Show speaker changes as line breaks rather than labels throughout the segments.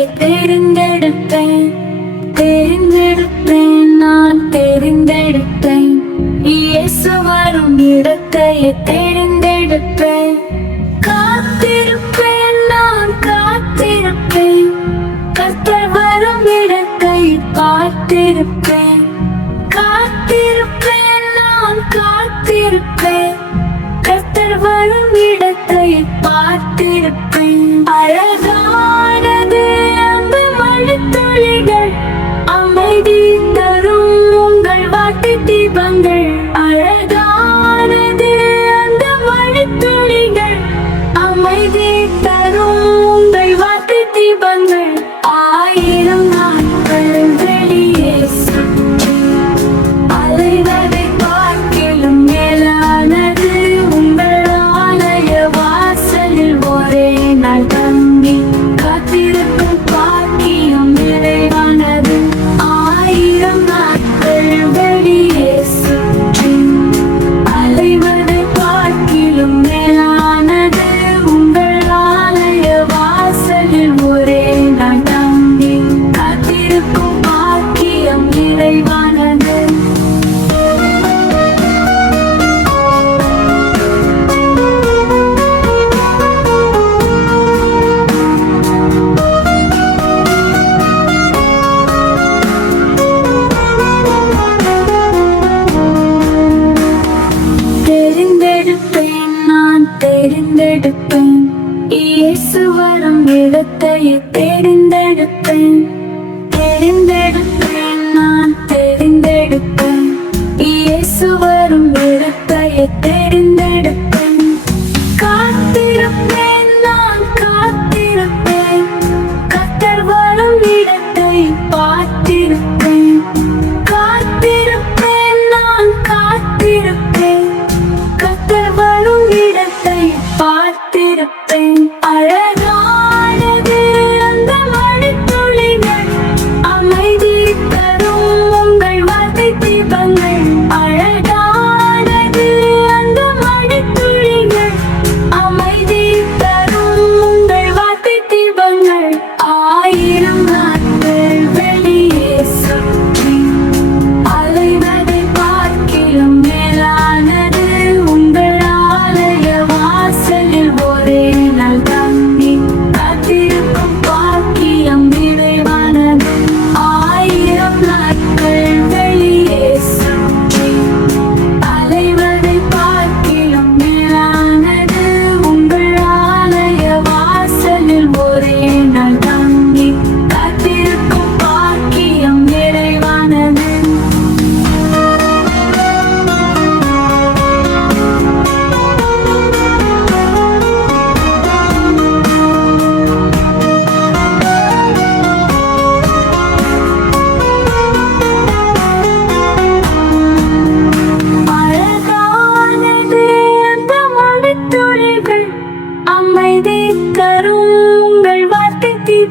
உன்னையே தெரிந்தெடுத்தேன். தெரிந்தெடுத்தேன் நான் தெரிந்தெடுத்தேன். இயேசு வரும் இடத்தையே தெரிந்தெடுப்பேன் காத்திருப்பேன் நான் காத்திருப்பேன். கத்தர் வரும் இடத்தை பார்த்திருப்பேன். காத்திருப்பேன் நான் காத்திருப்பேன். கத்தர் வரும் இடத்தை பார்த்து be back. தெரிந்தெடுப்பேன்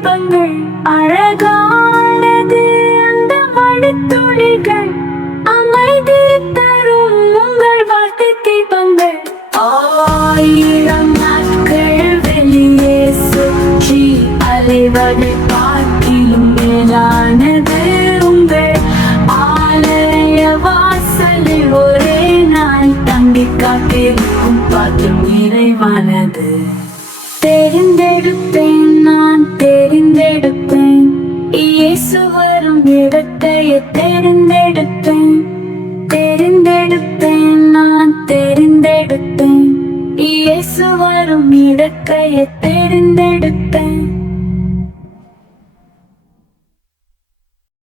தீபங்கள் அழகானது அந்த மடித்துளிகள் அமைதி தரும் உங்கள் வாழ்த்து தீபங்கள் ஆயிரம் நாட்கள் வெளியே சுற்றி அலைவதை பார்க்கிலும் மேலானது உங்கள் ஆலய வாசலில் ஒரே நாள் தங்கி காட்டிருக்கும் பார்க்கும் நிறைவானது. தெரிந்தெடுப்பேன் நான் விவத்தைய தெரிந்தெடுத்தேன். தெரிந்தெடுத்தேன் நான் தெரிந்தெடுத்தேன். இயேசு வரும் இடக்கைய தெரிந்தெடுத்தேன்.